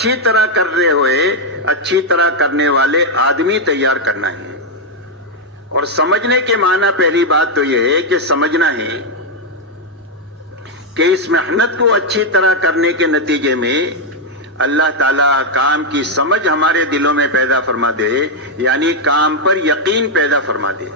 اچھی طرح کرتے ہوئے اچھی طرح کرنے والے آدمی تیار کرنا ہے. اور سمجھنے کے معنی پہلی بات تو یہ ہے کہ سمجھنا ہے کہ اس محنت کو اچھی طرح کرنے کے نتیجے میں اللہ تعالیٰ کام کی سمجھ ہمارے دلوں میں پیدا فرما دے، یعنی کام پر یقین پیدا فرما دے.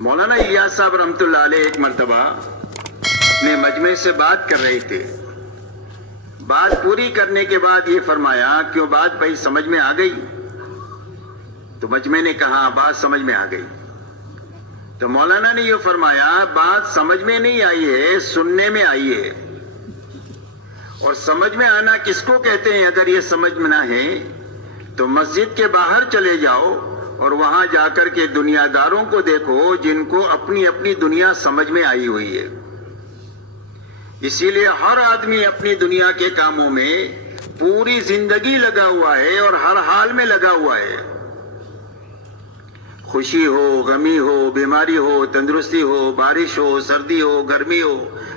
مولانا الیاس صاحب رحمۃ اللہ علیہ ایک مرتبہ اپنے مجمع سے بات کر رہے تھے. بات پوری کرنے کے بعد یہ فرمایا، کیوں بات بھائی سمجھ میں آ گئی؟ تو مجمع نے کہا بات سمجھ میں آ گئی. تو مولانا نے یہ فرمایا بات سمجھ میں نہیں آئی ہے، سننے میں آئی ہے. اور سمجھ میں آنا کس کو کہتے ہیں؟ اگر یہ سمجھ میں نہ ہے تو مسجد کے باہر چلے جاؤ اور وہاں جا کر کے دنیا داروں کو دیکھو جن کو اپنی اپنی دنیا سمجھ میں آئی ہوئی ہے. اسی لیے ہر آدمی اپنی دنیا کے کاموں میں پوری زندگی لگا ہوا ہے اور ہر حال میں لگا ہوا ہے. خوشی ہو، غمی ہو، بیماری ہو، تندرستی ہو، بارش ہو، سردی ہو، گرمی ہو،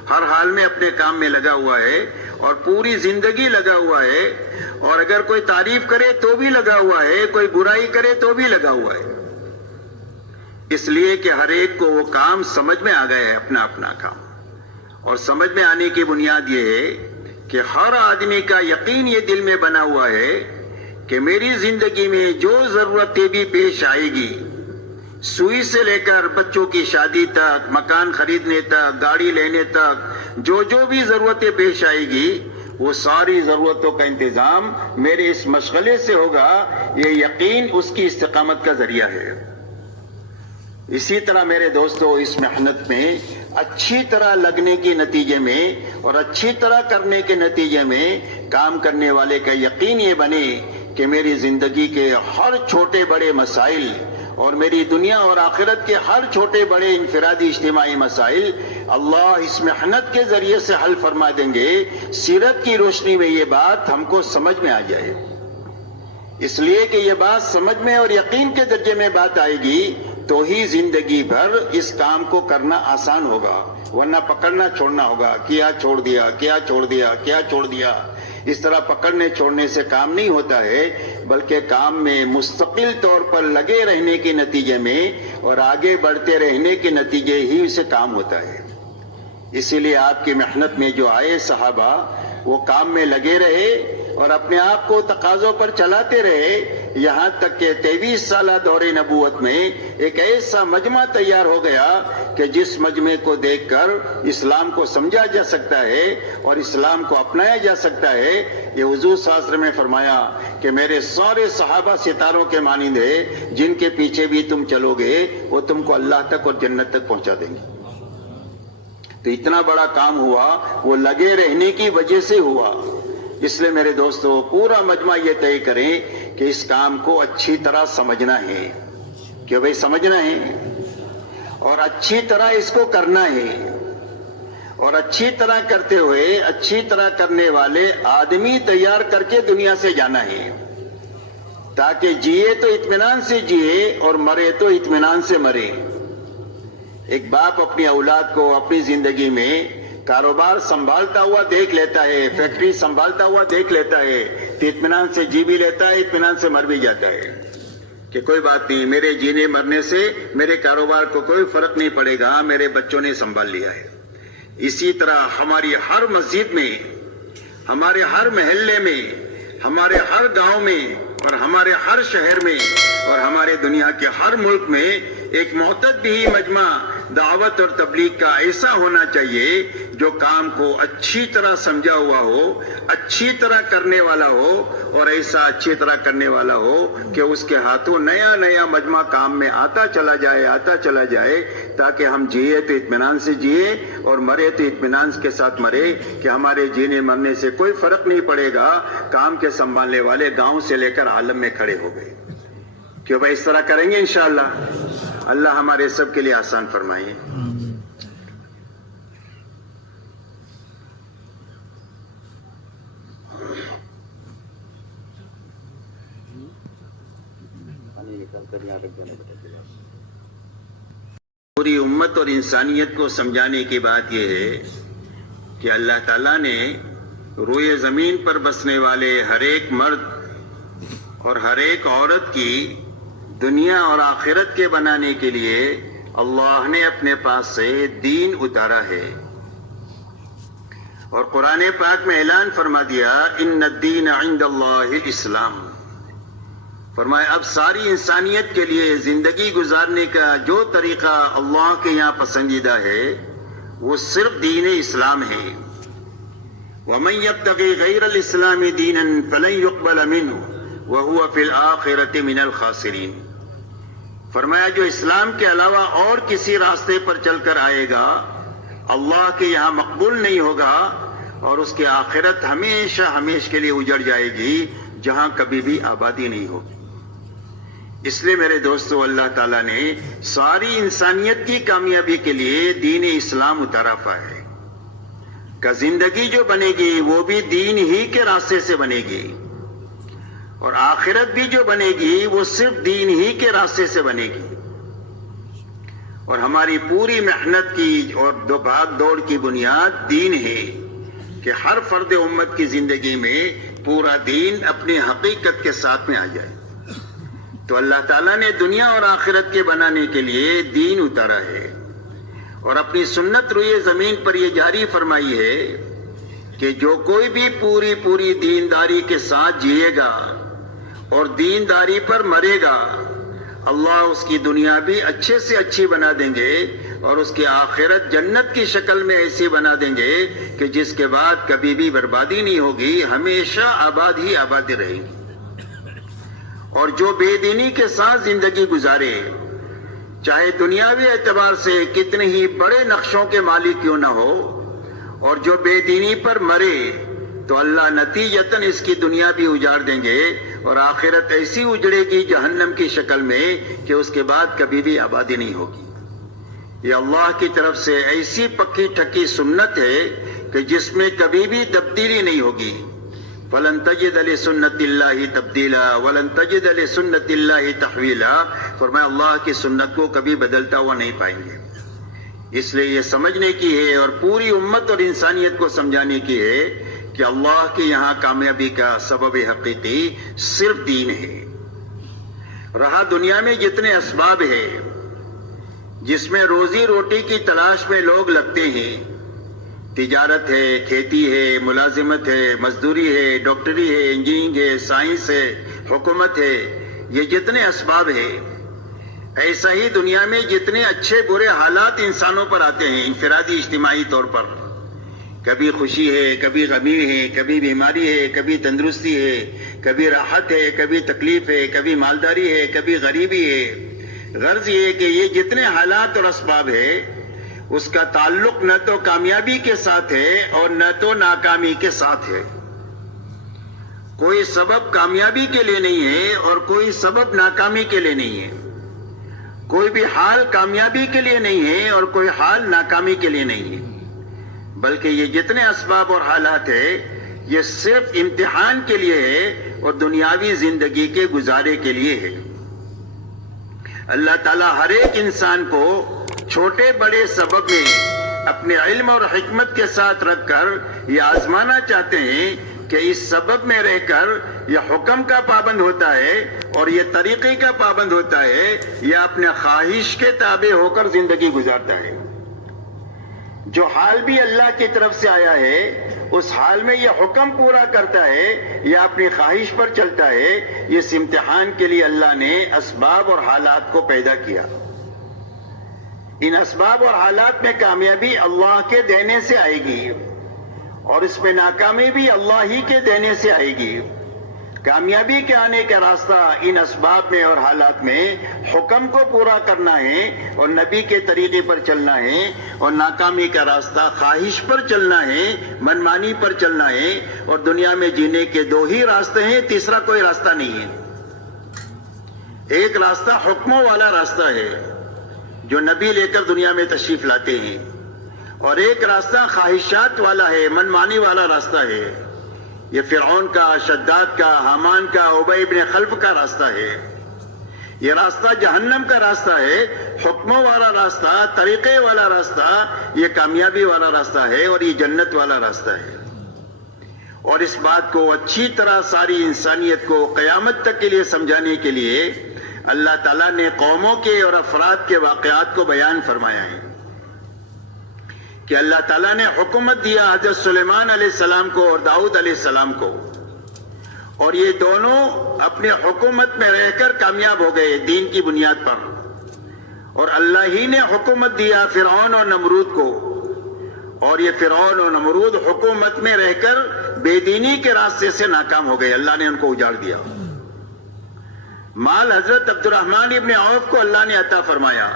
ہر حال میں اپنے کام میں لگا ہوا ہے اور پوری زندگی لگا ہوا ہے. اور اگر کوئی تعریف کرے تو بھی لگا ہوا ہے، کوئی برائی کرے تو بھی لگا ہوا ہے. اس لیے کہ ہر ایک کو وہ کام سمجھ میں آ گیا ہے، اپنا اپنا کام. اور سمجھ میں آنے کی بنیاد یہ ہے کہ ہر آدمی کا یقین یہ دل میں بنا ہوا ہے کہ میری زندگی میں جو ضرورتیں بھی پیش آئے گی، سوئی سے لے کر بچوں کی شادی تک، مکان خریدنے تک، گاڑی لینے تک، جو بھی ضرورتیں پیش آئے گی، وہ ساری ضرورتوں کا انتظام میرے اس مشغلے سے ہوگا. یہ یقین اس کی استقامت کا ذریعہ ہے. اسی طرح میرے دوستو، اس محنت میں اچھی طرح لگنے کے نتیجے میں اور اچھی طرح کرنے کے نتیجے میں کام کرنے والے کا یقین یہ بنے کہ میری زندگی کے ہر چھوٹے بڑے مسائل اور میری دنیا اور آخرت کے ہر چھوٹے بڑے انفرادی اجتماعی مسائل اللہ اس محنت کے ذریعے سے حل فرما دیں گے. سیرت کی روشنی میں یہ بات ہم کو سمجھ میں آ جائے. اس لیے کہ یہ بات سمجھ میں اور یقین کے درجے میں بات آئے گی تو ہی زندگی بھر اس کام کو کرنا آسان ہوگا، ورنہ پکڑنا چھوڑنا ہوگا. کیا چھوڑ دیا، کیا چھوڑ دیا، کیا چھوڑ دیا. اس طرح پکڑنے چھوڑنے سے کام نہیں ہوتا ہے، بلکہ کام میں مستقل طور پر لگے رہنے کے نتیجے میں اور آگے بڑھتے رہنے کے نتیجے ہی سے کام ہوتا ہے. اسی لیے آپ کی محنت میں جو آئے صحابہ وہ کام میں لگے رہے اور اپنے آپ کو تقاضوں پر چلاتے رہے، یہاں تک کہ 23 سالہ دور نبوت میں ایک ایسا مجمع تیار ہو گیا کہ جس مجمع کو دیکھ کر اسلام کو سمجھا جا سکتا ہے اور اسلام کو اپنایا جا سکتا ہے. یہ حضور صلی اللہ علیہ وسلم نے فرمایا کہ میرے سارے صحابہ ستاروں کے مانند ہیں، جن کے پیچھے بھی تم چلو گے وہ تم کو اللہ تک اور جنت تک پہنچا دیں گے. تو اتنا بڑا کام ہوا وہ لگے رہنے کی وجہ سے ہوا. اس لیے میرے دوستو، پورا مجمع یہ طے کریں کہ اس کام کو اچھی طرح سمجھنا ہے، کہ بھئی سمجھنا ہے اور اچھی طرح اس کو کرنا ہے. اور اچھی طرح کرتے ہوئے اچھی طرح کرنے والے آدمی تیار کر کے دنیا سے جانا ہے، تاکہ جیے تو اطمینان سے جیے اور مرے تو اطمینان سے مرے. ایک باپ اپنی اولاد کو اپنی زندگی میں کاروبار سنبھالتا ہوا دیکھ لیتا ہے، فیکٹری سنبھالتا ہوا دیکھ لیتا ہے تو اطمینان سے جی بھی لیتا ہے، اطمینان سے مر بھی جاتا ہے کہ کوئی بات نہیں، میرے جینے مرنے سے میرے کاروبار کو کوئی فرق نہیں پڑے گا، میرے بچوں نے سنبھال لیا ہے. اسی طرح ہماری ہر مسجد میں، ہمارے ہر محلے میں، ہمارے ہر گاؤں میں اور ہمارے ہر شہر میں اور ہمارے دنیا کے ہر ملک میں ایک معتد بھی مجمع دعوت اور تبلیغ کا ایسا ہونا چاہیے جو کام کو اچھی طرح سمجھا ہوا ہو، اچھی طرح کرنے والا ہو اور ایسا اچھی طرح کرنے والا ہو کہ اس کے ہاتھوں نیا نیا مجمع کام میں آتا چلا جائے تاکہ ہم جیے تو اطمینان سے جیے اور مرے تو اطمینان کے ساتھ مرے کہ ہمارے جینے مرنے سے کوئی فرق نہیں پڑے گا. کام کے سنبھالنے والے گاؤں سے لے کر عالم میں کھڑے ہو گئے. کیوں بھائی اس طرح کریں گے انشاءاللہ. اللہ ہمارے سب کے لیے آسان فرمائے. پوری امت اور انسانیت کو سمجھانے کی بات یہ ہے کہ اللہ تعالیٰ نے روئے زمین پر بسنے والے ہر ایک مرد اور ہر ایک عورت کی دنیا اور آخرت کے بنانے کے لیے اللہ نے اپنے پاس سے دین اتارا ہے. اور قرآن پاک میں اعلان فرما دیا ان الدین عند اللہ الاسلام. فرمایا اب ساری انسانیت کے لیے زندگی گزارنے کا جو طریقہ اللہ کے یہاں پسندیدہ ہے وہ صرف دین اسلام ہے. وَمَن يَبْتَغِ غَيْرَ الْإِسْلَامِ دِينًا فَلَن يُقْبَلَ مِنْهُ وَهُوَ فِي الْآخِرَةِ مِنَ الْخَاسِرِينَ. فرمایا جو اسلام کے علاوہ اور کسی راستے پر چل کر آئے گا اللہ کے یہاں مقبول نہیں ہوگا اور اس کی آخرت ہمیشہ ہمیشہ کے لیے اجڑ جائے گی جہاں کبھی بھی آبادی نہیں ہوگی. اس لیے میرے دوستو اللہ تعالیٰ نے ساری انسانیت کی کامیابی کے لیے دین اسلام اتارا ہے کہ زندگی جو بنے گی وہ بھی دین ہی کے راستے سے بنے گی اور آخرت بھی جو بنے گی وہ صرف دین ہی کے راستے سے بنے گی. اور ہماری پوری محنت کی اور دو بھاگ دوڑ کی بنیاد دین ہے کہ ہر فرد امت کی زندگی میں پورا دین اپنی حقیقت کے ساتھ میں آ جائے. تو اللہ تعالیٰ نے دنیا اور آخرت کے بنانے کے لیے دین اتارا ہے اور اپنی سنت روئے زمین پر یہ جاری فرمائی ہے کہ جو کوئی بھی پوری دینداری کے ساتھ جیے گا اور دینداری پر مرے گا اللہ اس کی دنیا بھی اچھے سے اچھی بنا دیں گے اور اس کی آخرت جنت کی شکل میں ایسی بنا دیں گے کہ جس کے بعد کبھی بھی بربادی نہیں ہوگی, ہمیشہ آباد ہی آبادی رہے گی. اور جو بے دینی کے ساتھ زندگی گزارے چاہے دنیاوی اعتبار سے کتنے ہی بڑے نقشوں کے مالک کیوں نہ ہو اور جو بے دینی پر مرے تو اللہ نتیجتاً اس کی دنیا بھی اجاڑ دیں گے اور آخرت ایسی اجڑے گی جہنم کی شکل میں کہ اس کے بعد کبھی بھی آبادی نہیں ہوگی. یہ اللہ کی طرف سے ایسی پکی ٹھکی سنت ہے کہ جس میں کبھی بھی تبدیلی نہیں ہوگی. وَلَن تَجِدَ لِسُنَّتِ اللَّهِ تَبْدِيلًا وَلَن تَجِدَ لِسُنَّتِ اللَّهِ تَحْوِيلًا. فرمایا اللہ کی سنت کو کبھی بدلتا ہوا نہیں پائیں گے. اس لیے یہ سمجھنے کی ہے اور پوری امت اور انسانیت کو سمجھانے کی ہے کہ اللہ کے یہاں کامیابی کا سبب حقیقی صرف دین ہے. رہا دنیا میں جتنے اسباب ہیں جس میں روزی روٹی کی تلاش میں لوگ لگتے ہیں, تجارت ہے, کھیتی ہے, ملازمت ہے, مزدوری ہے, ڈاکٹری ہے, انجینئرنگ ہے, سائنس ہے, حکومت ہے, یہ جتنے اسباب ہیں ایسا ہی دنیا میں جتنے اچھے برے حالات انسانوں پر آتے ہیں انفرادی اجتماعی طور پر, کبھی خوشی ہے, کبھی غمی ہے, کبھی بیماری ہے, کبھی تندرستی ہے, کبھی راحت ہے, کبھی تکلیف ہے, کبھی مالداری ہے, کبھی غریبی ہے. غرض یہ کہ یہ جتنے حالات اور اسباب ہے اس کا تعلق نہ تو کامیابی کے ساتھ ہے اور نہ تو ناکامی کے ساتھ ہے. کوئی سبب کامیابی کے لیے نہیں ہے اور کوئی سبب ناکامی کے لیے نہیں ہے. کوئی بھی حال کامیابی کے لیے نہیں ہے اور کوئی حال ناکامی کے لیے نہیں ہے, بلکہ یہ جتنے اسباب اور حالات ہیں یہ صرف امتحان کے لیے ہے اور دنیاوی زندگی کے گزارے کے لیے ہے. اللہ تعالیٰ ہر ایک انسان کو چھوٹے بڑے سبب میں اپنے علم اور حکمت کے ساتھ رکھ کر یہ آزمانا چاہتے ہیں کہ اس سبب میں رہ کر یہ حکم کا پابند ہوتا ہے اور یہ طریقے کا پابند ہوتا ہے یا اپنے خواہش کے تابع ہو کر زندگی گزارتا ہے. جو حال بھی اللہ کی طرف سے آیا ہے اس حال میں یہ حکم پورا کرتا ہے یا اپنی خواہش پر چلتا ہے. اس امتحان کے لیے اللہ نے اسباب اور حالات کو پیدا کیا. ان اسباب اور حالات میں کامیابی اللہ کے دینے سے آئے گی اور اس میں ناکامی بھی اللہ ہی کے دینے سے آئے گی. کامیابی کے آنے کا راستہ ان اسباب میں اور حالات میں حکم کو پورا کرنا ہے اور نبی کے طریقے پر چلنا ہے, اور ناکامی کا راستہ خواہش پر چلنا ہے, منمانی پر چلنا ہے. اور دنیا میں جینے کے دو ہی راستے ہیں, تیسرا کوئی راستہ نہیں ہے. ایک راستہ حکموں والا راستہ ہے جو نبی لے کر دنیا میں تشریف لاتے ہیں, اور ایک راستہ خواہشات والا ہے, منمانی والا راستہ ہے. یہ فرعون کا, شداد کا, حامان کا, ابی بن خلف کا راستہ ہے. یہ راستہ جہنم کا راستہ ہے. حکموں والا راستہ, طریقے والا راستہ یہ کامیابی والا راستہ ہے اور یہ جنت والا راستہ ہے. اور اس بات کو اچھی طرح ساری انسانیت کو قیامت تک کے لیے سمجھانے کے لیے اللہ تعالیٰ نے قوموں کے اور افراد کے واقعات کو بیان فرمایا ہے کہ اللہ تعالیٰ نے حکومت دیا حضرت سلیمان علیہ السلام کو اور داؤد علیہ السلام کو، اور یہ دونوں اپنے حکومت میں رہ کر کامیاب ہو گئے دین کی بنیاد پر، اور اللہ ہی نے حکومت دیا فرعون اور نمرود کو، اور یہ فرعون اور نمرود حکومت میں رہ کر بے دینی کے راستے سے ناکام ہو گئے، اللہ نے ان کو اجاڑ دیا۔ مال حضرت عبد الرحمن ابن عوف کو اللہ نے عطا فرمایا،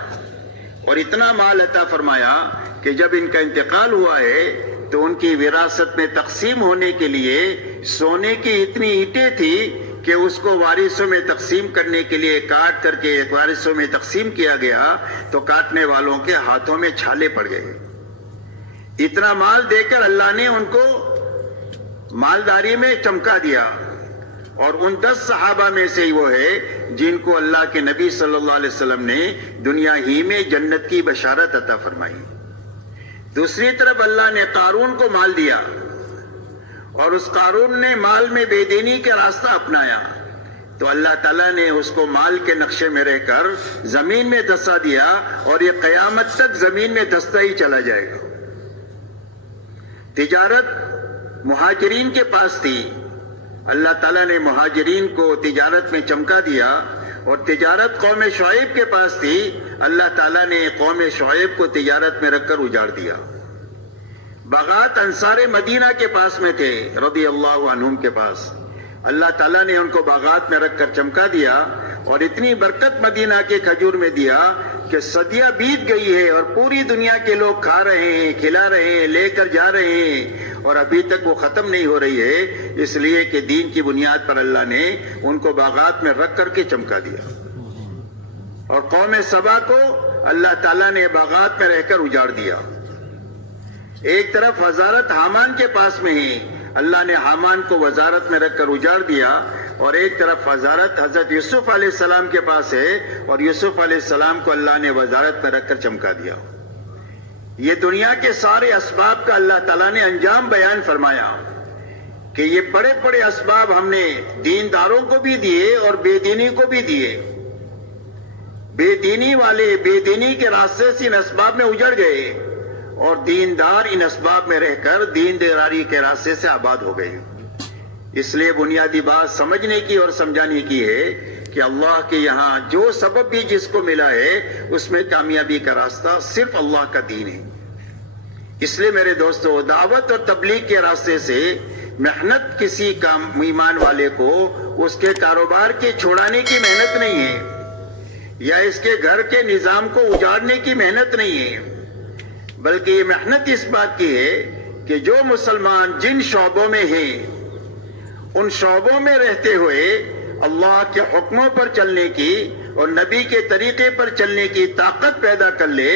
اور اتنا مال عطا فرمایا کہ جب ان کا انتقال ہوا ہے تو ان کی وراثت میں تقسیم ہونے کے لیے سونے کی اتنی اینٹیں تھی کہ اس کو وارثوں میں تقسیم کرنے کے لیے کاٹ کر کے وارثوں میں تقسیم کیا گیا تو کاٹنے والوں کے ہاتھوں میں چھالے پڑ گئے۔ اتنا مال دے کر اللہ نے ان کو مالداری میں چمکا دیا، اور ان 10 صحابہ میں سے وہ ہے جن کو اللہ کے نبی صلی اللہ علیہ وسلم نے دنیا ہی میں جنت کی بشارت عطا فرمائی۔ دوسری طرف اللہ نے قارون کو مال دیا، اور اس قارون نے مال میں بے دینی کا راستہ اپنایا تو اللہ تعالیٰ نے اس کو مال کے نقشے میں رہ کر زمین میں دھسا دیا، اور یہ قیامت تک زمین میں دھستا ہی چلا جائے گا۔ تجارت مہاجرین کے پاس تھی، اللہ تعالیٰ نے مہاجرین کو تجارت میں چمکا دیا، اور تجارت قوم شعیب کے پاس تھی، اللہ تعالیٰ نے قوم شعیب کو تجارت میں رکھ کر اجاڑ دیا۔ باغات انصار مدینہ کے پاس میں تھے رضی اللہ عنہم کے پاس، اللہ تعالیٰ نے ان کو باغات میں رکھ کر چمکا دیا، اور اتنی برکت مدینہ کے کھجور میں دیا کہ صدیاں بیت گئی ہے اور پوری دنیا کے لوگ کھا رہے ہیں، کھلا رہے ہیں، لے کر جا رہے ہیں، اور ابھی تک وہ ختم نہیں ہو رہی ہے، اس لیے کہ دین کی بنیاد پر اللہ نے ان کو باغات میں رکھ کر کے چمکا دیا۔ اور قوم سبا کو اللہ تعالیٰ نے باغات میں رہ کر اجاڑ دیا۔ ایک طرف وزارت حامان کے پاس میں ہی، اللہ نے حامان کو وزارت میں رکھ کر اجاڑ دیا، اور ایک طرف وزارت حضرت یوسف علیہ السلام کے پاس ہے، اور یوسف علیہ السلام کو اللہ نے وزارت میں رکھ کر چمکا دیا۔ یہ دنیا کے سارے اسباب کا اللہ تعالیٰ نے انجام بیان فرمایا کہ یہ بڑے بڑے اسباب ہم نے دینداروں کو بھی دیے اور بے دینی کو بھی دیے۔ بے دینی والے بے دینی کے راستے سے ان اسباب میں اجڑ گئے، اور دیندار ان اسباب میں رہ کر دینداری کے راستے سے آباد ہو گئے۔ اس لیے بنیادی بات سمجھنے کی اور سمجھانے کی ہے کہ اللہ کے یہاں جو سبب بھی جس کو ملا ہے اس میں کامیابی کا راستہ صرف اللہ کا دین ہے۔ اس لیے میرے دوستو، دعوت اور تبلیغ کے راستے سے محنت کسی ایمان والے کو اس کے کاروبار کے چھوڑانے کی محنت نہیں ہے، یا اس کے گھر کے نظام کو اجاڑنے کی محنت نہیں ہے، بلکہ یہ محنت اس بات کی ہے کہ جو مسلمان جن شعبوں میں ہیں ان شعبوں میں رہتے ہوئے اللہ کے حکموں پر چلنے کی اور نبی کے طریقے پر چلنے کی طاقت پیدا کر لے۔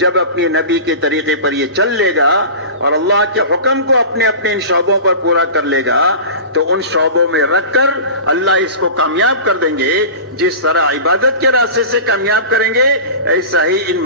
جب اپنے نبی کے طریقے پر یہ چل لے گا اور اللہ کے حکم کو اپنے اپنے ان شعبوں پر پورا کر لے گا تو ان شعبوں میں رکھ کر اللہ اس کو کامیاب کر دیں گے۔ جس طرح عبادت کے راستے سے کامیاب کریں گے، ایسا ہی ان